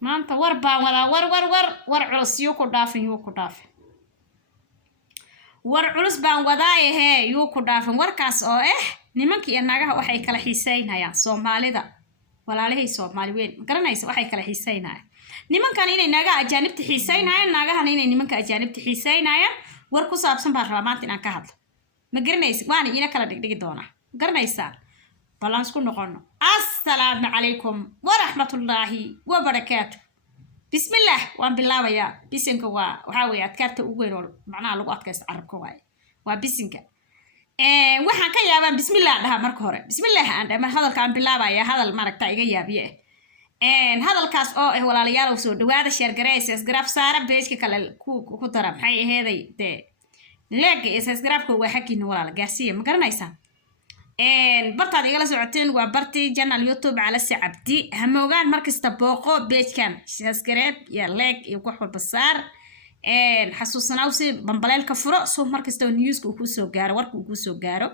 maanta war baan wadaa war culus yuu ku dhaafin war culus baan wadaaye yuu ku dhaafin warkaas oo nimankii iyo naagaha waxay kala xiiseynayaan Soomaalida walaalahay Soomaali weyn garanaysa waxay kala xiiseynayaan nimankan inay naagaha ajaanibta xiiseynayaan naagahan inay nimanka ajaanibta xiiseynayaan war ku saabsan baan rabaa maanta inaan ka hadlo ma garanaysa waana ina kala dhigdhigi doona garanaysa balans ku noqono assalaamu calaykum waraxmatullaahi wabarakaatuh bismillaah waan bilaabayaa bisinka waxa weeye adkaarta ugu weyn oo macnaha lagu adkaysto carabka waaye waa bisinka waxaan ka yaabaan bismillaah dhaha marka hore bismillaah aan dhahay hadalka aan bilaabayaa hadal maragta iga yaabiye hadalkaas oo walaalayaal soo dhawaada share gareysas graf saara page kale ku dara maxay aheeday de leega isas grafka waa xaqiina walaal gaarsiye ma garanaysaa bartaad igala socoteen waa bartii channel YouTube على سعبدي هموغان markasta booqo page-kan subscribe iyo like iyo wax walba saar xasuusnaaw si bambaleelka furo soo markasta news ku soo gaaro warku ku soo gaaro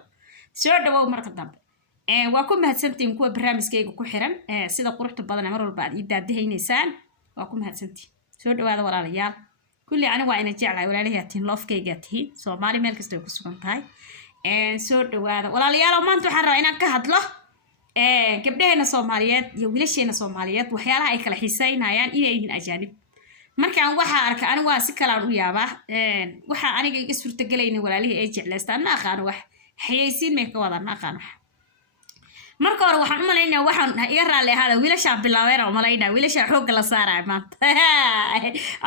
soo dhawow marka dambe waa ku mahadsantiin kuwa barnaamijkayga ku xiran sida quruxda badan mar walba aad idaadahaynaysaan waa ku mahadsantiin soo dhawaada walaalayaal kulli aniga waa ina jeclahay walaalahaytiin lofkayga tihiin Soomaali meel kasta ku sugan tahay soo dhawaada walaalayaal maanta waxaan rabaa inaan ka hadlo gabdhaheena Soomaaliyeed iyo wiilasheena Soomaaliyeed waxyaalaha ay kala xiiseynayaan inay yihiin ajaanib markaan waxa arka aniga waa si kala u yaabaa waxa aniga iga suurtagelayna walaalihii ay jeclaystaan ma aqaan wax xayeysiin ma ka wada ma aqaan wax marka hore waxaan u maleynayaa waxaan iga raali ahaada wiilasha bilaaween oo maleyna wiilasha xoog la saaray maanta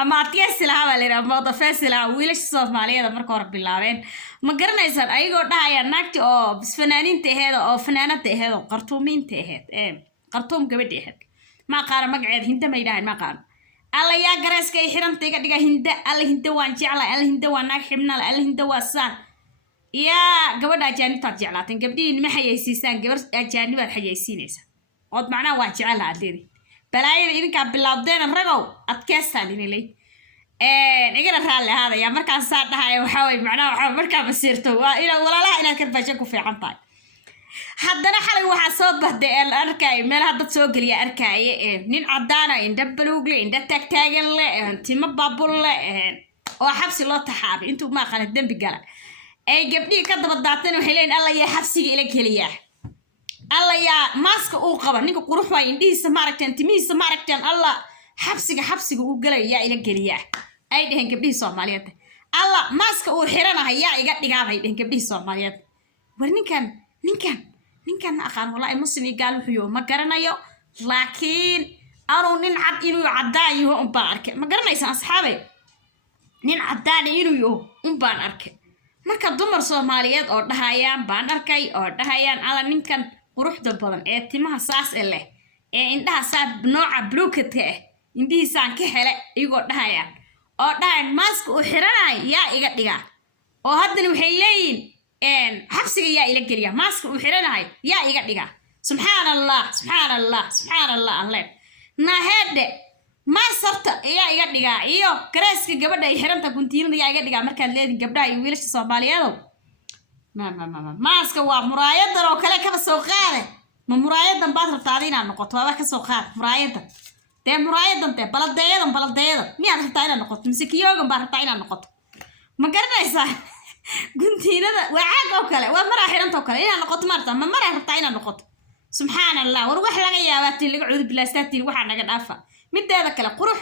ama adkaysi lahaa leeyahay moodo feesila wiilasha Soomaaliyeed marka hore bilaaween ma garanaysan ayagoo dhahaya naagti oo fanaaniinta aheedo oo fanaanada aheedo qartuumiinta aheed qartuum gabadhi aheed ma qaar magaceed hinda ma ilaahay ma qaar alla yaa gareyska ay xiranta iga dhiga hinda alla hinda waan jeclaa alla hinda waan naag xibnaa alla hinda waa saan يا قبل أجانب ترجعلاتن قبلين ما حيسيسان قبل أجانب حيسينيسا قد معنا واحد على عديري بلاي إنك باللابدين الرجو أتكسر لي نقدر هلا هذا يا مركز صار هاي وحاول معنا وحاول مركز بسيرته وإلى ولا لا إلى كرب شكو في عنطاي حدنا حلي وحصوب ده الأركاي ما هذا تسوق لي أركاي نين عدانا إن دبلوج لي إن دتك تاجل أنت ما بابول وحبس الله تحاب أنتوا ما خلت دم بقلة أي قبلي كذا بدعتين وحلين الله يا حبسي إلك هليا الله يا ماسك أو قبر نيكو قروح وين دي سماركتين تمي سماركتين الله حبسي وقلا يا إلك هليا أي دهن قبلي Soomaaliyeed الله ماسك أو حيرنا هيا إيجاد نجاب هيدهن قبلي Soomaaliyeed ورنكن أخان والله مسلمي قالوا حيو ما قرنا يو لكن أرو ننعد إنه عداء يو أمبارك ما قرنا يسان أصحابي ننعدان إنه يو أمبارك marka dumar Soomaaliyeed oo dhahayaan baan arkay oo dhahayaan ala ninkan quruxda badan ee timaha saas leh ee indhaha saab nooca bluekete indhiisaan ka hele iyago dhahayaan oo dhahan mask u xiranay yaa iga dhiga oo haddana waxay leeyihiin xabsiga yaa ila geliya mask u xiranay yaa iga dhiga subhanallah allah nahade ما صرت يا يقدر إيوه كراسك قبل يحرمت كنتين يا يقدر مركز لين قبل يويلش Soomaaliyeed ما أسكوا مرايد لو كلا كم سوقاره ما مرايد دم بعد رتادينا نقطة ولا كسوقات مرايد ده مرايد دم بلد مين رتادينا نقطة مسكيو جنب رتادينا نقطة ما قرنا يسا كنتين هذا وعاق أو كلا ومرة حرمت أو كلا إيه نقطة مرة ما مرة رتادينا نقطة سبحان الله وروح لقى يا باتي اللي قعد بلاستاتي وحنا قد أفا mideeda kale qurux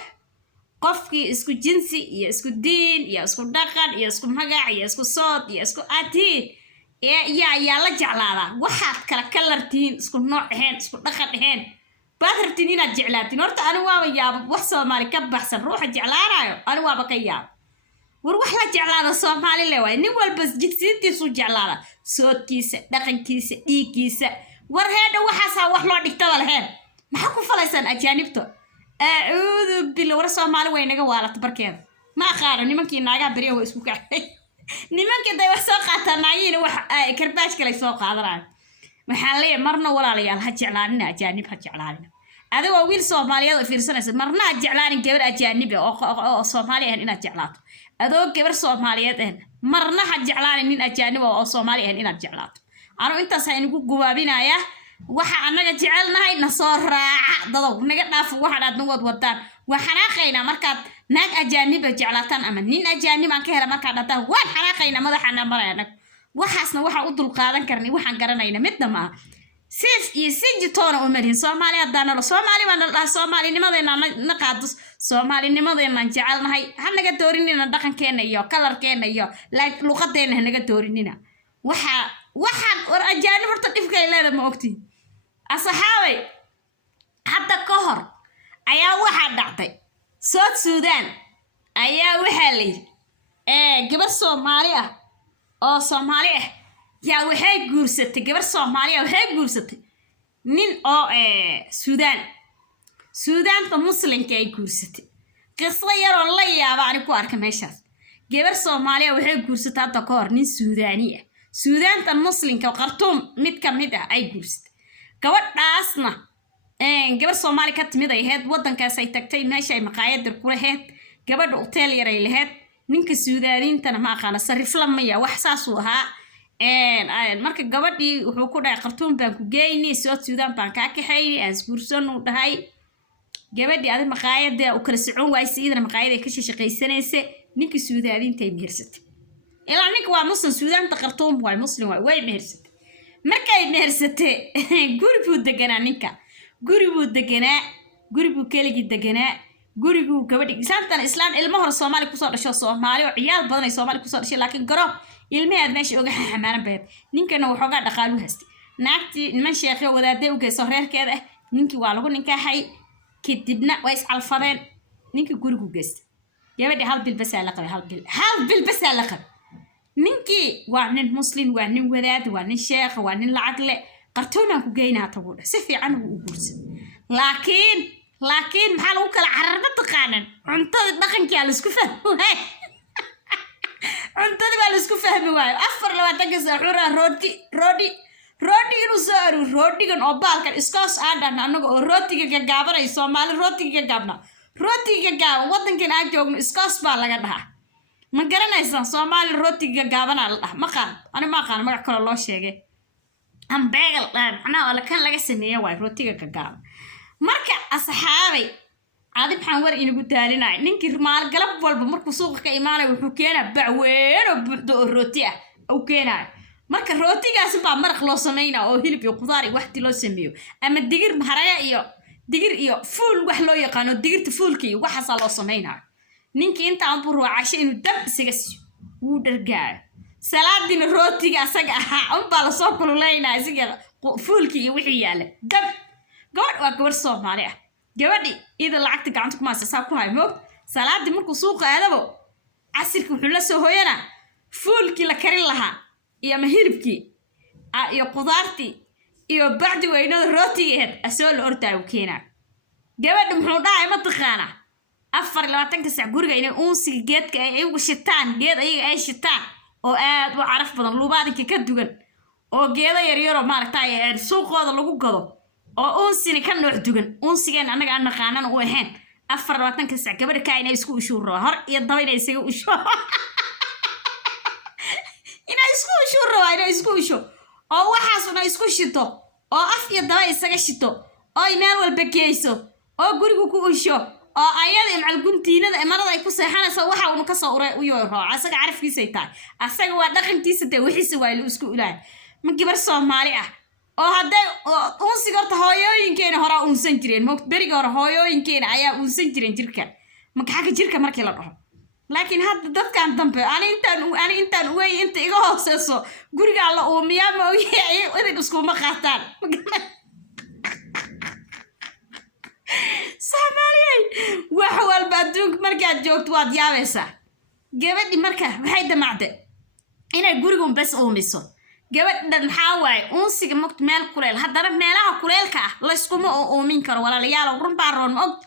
qofkii isku jinsi iyo isku diin iyo isku dhaqan iyo isku magac iyo isku sood iyo isku atiin yaa la jeclaada waxaad kala kalartiin isku nooc ahayn isku dhaqan ahayn baad rabtiin inaad jeclaatiin horta anigu waa yaab wax Soomaali ka baxsan ruuxa jeclaanayo anigu waa ka yaab war wax la jeclaada Soomaali leeyahay nin walba jinsidiisu jeclaada soodkiisa dhaqankiisa dhiigiisa war heeda waxaas wax loo dhigto walheen maxaa ku falaysan ajaanibto أعوذ بالله ورسول مالي وينك ولا تبركين ما خارج نمكن ناقة بريه واسمك نمكن ده وساق تنايين كرباش كلا يسوق هذا محلية مرنا ولا ليال هجعلاننا أجانب هجعلاننا هذا هو ويل Soomaaliyeed في سنة مرنا هجعلان كبر أجانب أو Soomaaliyeed إن هجعلات هذا هو كبر Soomaaliyeed مرنا هجعلان إن أجانب أو Soomaaliyeed إن هجعلات أنا أنت سأنقول جوابنا يا waxa anaga jecelnahay na soo raaca dadow naga dhaaf waxa aad nagad wadaan waxanaaqayna markaad naag ajaanib jeclaataan ama nin ajaanib aan ka hela markaad dhadaan waan xanaaqayna madaxana marayna waxaasna waxa u dul qaadan karnay waxaan garanayna midna ma sif iyo sijitoona u marin Soomaaliya hadana Soomaali baan la Soomaalinimadeena na qaadus Soomaalinimadeena jecelnahay hanaga doorinina dhaqankeena iyo kalarkeena iyo luqadeena hanaga doorinina waxaan war ajaanib horta dhibka ay leedahay ma ogtiin asxaabay hadda ka hor ayaa waxa dhacday South Sudan ayaa waxa leeyahay gabar Soomaali ah oo Soomaali ah yaa waxay guursatay gabar Soomaali ah waxay guursatay nin oo Suudaanta muslimka ay guursatay qismo yar oo la yaab aan ku arkay meeshaas gabar Soomaali ah waxay guursatay hadda ka hor nin Suudaani ah Suudaanta muslimka Khartoum mid ka mid ah ay guursatay gabadhaasna gabar Soomaali ka timid ay ahayd wadankaas ay tagtay meesha ay maqaayad ku lahayd gabadha hotel yar ay lahayd ninka Suudaaniintana ma aqaan sarif lamaya wax saas uu ahaa marka gabadhii wuxuu ku dhaay Khartoum baan ku geeyni South Sudan baan ka kaxeeyay as guursan uu dhahay gabadhii aad maqaayada u kala socon waayay idina maqaayada ka shaqaysanaysa ninka Suudaaniinta ay mehersatay ilaa ninka waa muslim Suudaanta Khartoum waa muslim way mehersatay markay mehersatay guri buu deganaa ninka guri buu keligi deganaa gurigu gabadhi islaantan islaan ilmo hore Soomaali ku soo dhasho Soomaali oo ciyaal badan ay Soomaali ku soo dhashay laakiin garoob ilmaheed meesha uga xamaaran baad ninkana wuxuu ga dhaqaalu haystay naagti niman sheekhay wadaadey u geeso reerkeeda ninkii waa lagu ninkahay kadibna way is alfadeen ninkii gurigu geestay gabadhi hal bil bas la qabay hal bil bas la qabay ninkii waa nin muslim waa nin wadaad waa nin sheekh waa nin lacag leh qartoonaan ku geynaa tabuudha si fiican uu guursan laakiin maxaa lagu kala cararba taqaanan cuntada dhaqanka la isku fahmay cuntada baa la isku fahmi waayo 24 saac rooti inuu soo aru rootigan oo baalkan iskoos aadhan anaga oo rootiga gagaabanay Soomaali rootiga gagaabna wadankan aan joogno iskoos baa laga dhahaa ma garanaysan Soomaali rootiga gagaabana la dhaha ma qaan magac kale loo sheegay ambeegal macnaha la kan laga sameeyay way rootiga gagaab marka asxaabay عادي بحن ور إنه بتالينا نينكي رمال قلب والبمركو سوق كإيمانه وحكينا بعوين وبعدو الروتيه أو كينا مرك الروتي قاس بقى مرق لو سمينا أو هيل بيقداري واحد لو سميو أما الدقير مهرايا إيو فول وح لو يقانو الدقير تفول كي وحصل لو سمينا نينكي أنت عبرو عشان الدب سجس ودرجع سلاد دين الروتي قاسك أم بالصوب كله لينا سجى فول كي وحياله دب قول وأكبر صوب معليه gabadhi ida lacagta gacanta kuma saab ku haymo salaadi markuu suuqa aadabo casirku wuxuu la soo hooyana fuulkii la karin lahaa iyo mahiribkii iyo qudaartii iyo bacdi weynada rootigeed asoo la ortaayo keena gabadhi muxuu dhahay ma taqaana 24 saac guriga inay uunsiga geedka ay ugu shitaan geed ayaga ay shitaan oo aad u caraf badan luubaadinka ka dugan oo geeda yar yar oo maaragtay suuqooda lagu gado oo unsini ka nooc dugan unsigeen anaga aan naqaanan u ahayn 24 saac gabadha ka inay isku ushuro hor iyo daba inay isaga usho inay isku usho oo waxaasuna isku shito oo af iyo daba isaga shito oo meel walba geeyso oo gurigu ku usho oo ayada imcal guntiinada imarada ay ku seexanayso waxa uu ka soo uray u yoro asaga carafkiisa ay tahay asaga waa dhaqankiisa de wixiisa waa uu isku ilaahay ma gabar Soomaali ah oo haday unsigorta hooyooyinkeena hore unsan jireen moogta beriga hore hooyooyinkeena ayaa unsan jireen jirka maxaa jirka markii la dhaho laakiin hadda dadkan dambe ani intaan way inta iga hooseeso guriga la uumiyaa ma ogyahay idin isku ma qaataan Soomaaliyeey wax walba adduunka markaad joogto waad yaabaysaa gabadhi marka waxay damacday inay guriga bas uumiso gabadhan maxaa waay unsiga moqt meel kuleel haddana meelaha kuleelka ah la isku ma oomin karo walaalayaal run baa roon moqt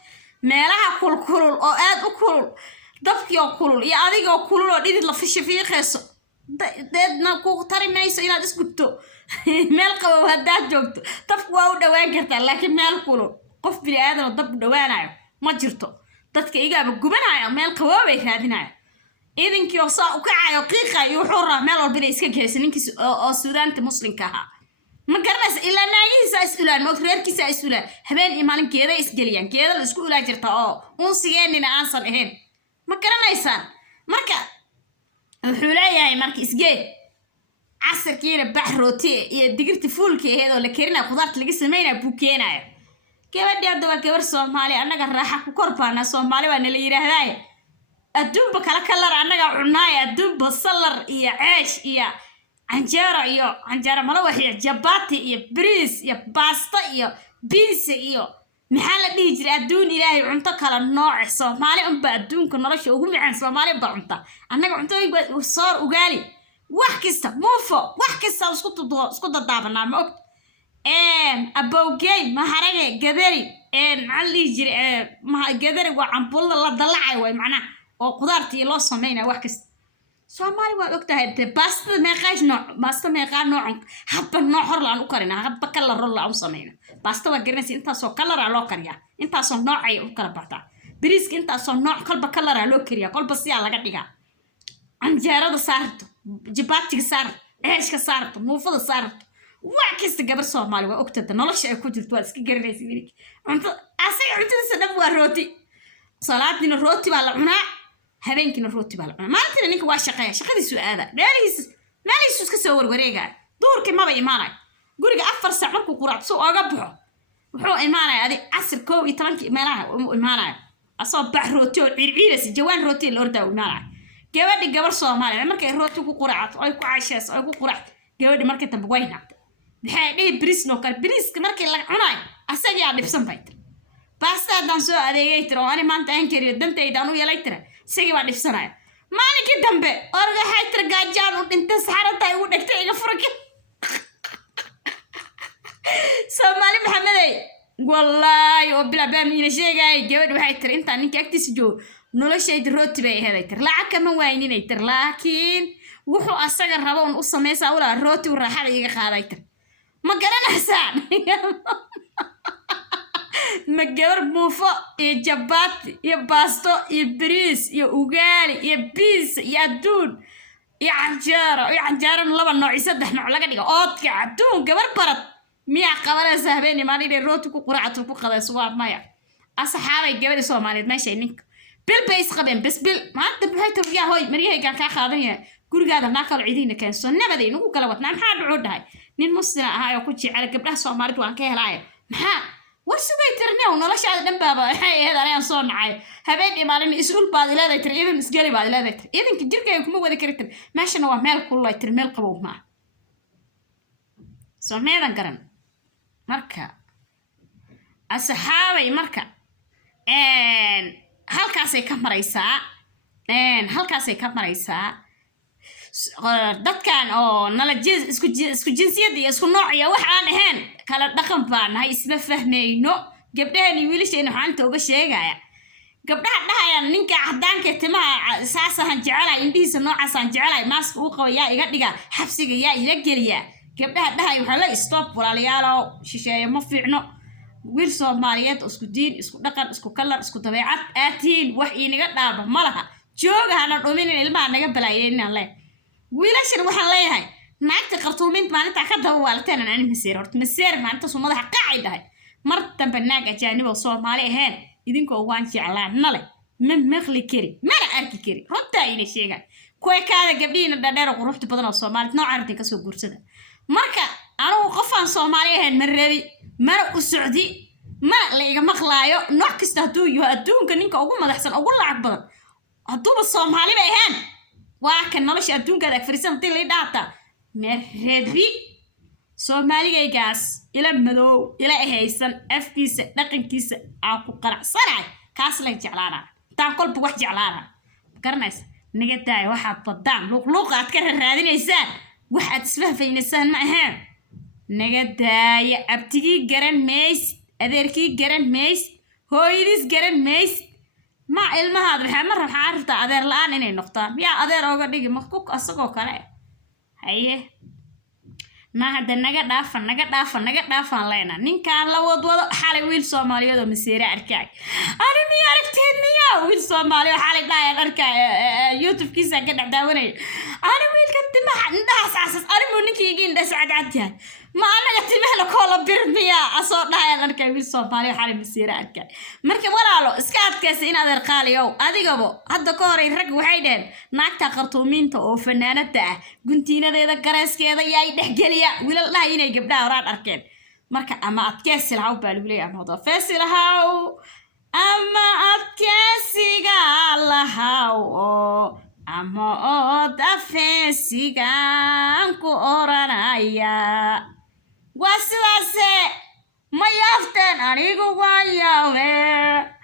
meelaha kulul oo aad u kulul dabkii oo kulul iyo adigoo kulul oo dhidid la fiiqayso deedna ku tarimayso inaad isgubto meel qabow haddaad joogto dabku waa u dhawaan kartaa laakiin meel kulul qof bini aadan dab u dhawaanayo ma jirto dadka igaaba gubanayo meel qabow ay raadinayo idinkii oo saa u kacayo qiiqayo wuxuu raa meel walba iska geeysan ninkiis oo Suudaanta muslimka ah ما قرناس إلا ناجي سأسئلان مكرر كي سأسئلان هبين إيمان كذا إسقليان كذا الأسئلة أجرتا ونسيان إن أنصر هين ما قرنايسان مركا الحولايا مركا إسقي عصر كينا بحروتي دقرت فول كي هذا ولا كيرنا خضرت لقي سمينا بوكينا كيف بدي أدوا كبر سومالي أنا قرراح كوربانا سومالي وأنا اللي يرهداي الدوب كلا كلر أنا قعناي الدوب بصلر يا عيش يا عنجارة ملوح يا جباتي يا بريس يا باستا يا بيس يا محل ديجري الدون إلهي عنتا كلا نوع سومالي أم بأدون كنا رش وهم عن سومالي بعنتا أنا عنتا وصار وقالي وحكستا موفو وحكستا وسكت الضابنا ما أكت أبوكي ما حرقة قدري معلي جري ما قدري وعم بول الله ضلعي ومعناه وقدرتي الله سمينا وحكست سومالي وقتها باست ما قاش نوع باست ما قا نوع حبا نوع حر لان وكرنا حبا كلا رول او سمينا باست وقرنسي انت سو كلر لو كريا انت سو نوع اي وكلا بحتا بريسك انت سو نوع كلبا كلر لو كريا كلبا سيا laga dhiga anjeerada saarto jibaatiga saar eeshka saarto muufada saarto wax kasta gabar Soomaali waa ogtada nolosha ay ku jirto waa iska garanaysi wiilki cunto asay cuntada sadab waa rooti salaadina rooti baa la cunaa habeenkina rooti baa la cunaa maalintina ninka waa shaqadiisu aada meelihiisu iska soo warwareegaa duurkii maba imaanay guriga 4 saac markuu quraacdo ooga baxo wuxuu imaanay adi casir 12 meelaha imaanay asoo bax rooti oo circiiras jawaan rooti la ordaa imaanay gabadhi gabar Soomaali markay rooti ku quraacdo ay ku caashayso ay ku quraacdo gabadhi markay dambe way naaqdo maxay dhihi bris no kal briska markay la cunay asaga yaa dhibsan bay basta dan soo adeegay tiro ani maanta aan kariyo dantayda anu yeelay tiro sigi waa dhibsanay maalinkii dambe orga haytir gaajaan u dhintay saxarada ay u dhigtay iga furki Soomaali maxamedey wallahi oo bila baan ina sheegay gabadh waxay tiri inta ninka agtiis joog noloshayda rooti bay ahayd tiri lacag kama waaynin tiri laakiin wuxuu asaga rabo in uu sameeyo wala rooti u raaxada iga qaaday tiri ma garanaysan ma gabar muufo iyo jabati iyo baasto iyo bariis iyo ugaali iyo biis iyo aduun iyo canjeero laba nooc saddex nooc laga dhigo oodka aduun gabar barad miya qabanaysa habeen maalin rooti ku quraacato ku qadayso waa maya asxaabay gabadha Soomaaliyeed meesha ninka bil bays qabeen bas bil maanta waxay tabiya hoy mariyayga ka qaadanaya gurigaada ma kala ciidina keen soo nabaday nagu kala wadnaa maxaa dhucu dhahay nin muslim ah oo ku jecel gabdhaha Soomaaliyeed waan ka helay maxaa warsugay tirnaa noloshaada dhanbaaba waxay eedanayaan soo nacay habeen maalin isuul baad ilaaday tir idan isgali baad ilaaday tir idanka jirkay kuma wada kartin meeshana waa meel kulay tir meel qabow ma soo meedan garan marka asxaabay marka halkaasay ka maraysaa dadkan oo nala isku jinsiyad iyo isku nooc iyo wax aan ahayn kala dhaqan baan nahay isma fahmayno gabdhahan iyo wiilashayna waxaan inta uga sheegaya gabdhaha dhahayaan ninka cadaanka timaha saasahan jecelahay indhihiisa noocaasaan jecelahay maaska uu qabo yaa iga dhiga xabsiga yaa ila geliya gabdhaha dhahay waxaa la stop walaalayaalow shisheeyo ma fiicno wiil Soomaaliyeed isku diin isku dhaqan isku kalar isku dabeecad aatiin wax inaga dhaaba malaha joogana dhumin ilmaha naga balaayeen le wiilashan waxaan leeyahay naagta qartuuminta maalinta ka daba waalteen aan miseer horta miseer maalinta Soomaalida qacay dhahay mar dambe naag ajaanibo Soomaali ahayn idinkoo waan jeclaan nale ma maqli kari mana arki kari runta ina sheegay kuwa kaada gabdhiina dhadheer quruxda badan oo Soomaali nooc arday ka soo guursada marka anu qofaan Soomaali ahayn mareebi mara u socdi ma la iga maqlaayo nooc kasta haduu yahay adduunka ninka ugu madaxsan ugu lacag badan hadduu Soomaali bay ahayn waa kan nolosha adduunka aad fariisan tii la dhaata mareebi Soomaaligaygaas ila madow ila haysan afkiisa dhaqankiisa aan ku qanacsanay kaas la jeclaana taan kolba wax jeclaana garanaysa naga taay waxa badaan luuq aad ka raadinaysaan wax aad isfahfaynaysan ma ahaan naga taay abtigii garan meys adeerkii garan meys hooyadiis garan meys ma ilmahaad waxa ma rabta adeer la'aan inay noqdaan yaa adeer ooga dhigi ma ku asagoo kale haye ما هذا نجا دافن لنا نكان لود حالي ويل Soomaaliyeed oo masiira arkay أنا مي عرفتني يا ويل Soomaaliyeed حالي لا أركع يوتيوب كيسا قد عداوني أنا ويل كنت ما نداس أساس أنا مونيكي يجين داس عدعتها ما أنا قلت ما له كولا بيرميا أصور نهاية الأركان بالصومالي وحالي مسيرة أركان مركب ولا له إسكات كاسين هذا القالي أو هذا قبو هذا كوري رج وحيدين ناقتا قرطومين تو فنانة تاع قنتينا ذا كراس كذا يا نحجليا ولا لا هنا يجيبنا وراد أركان مركب أما أتكسر هاو بالولي أما هذا فاسر هاو أما أتكسر الله هاو أما أتفسر أنكو أورانايا واسواسه ما يفتن أريكو وايا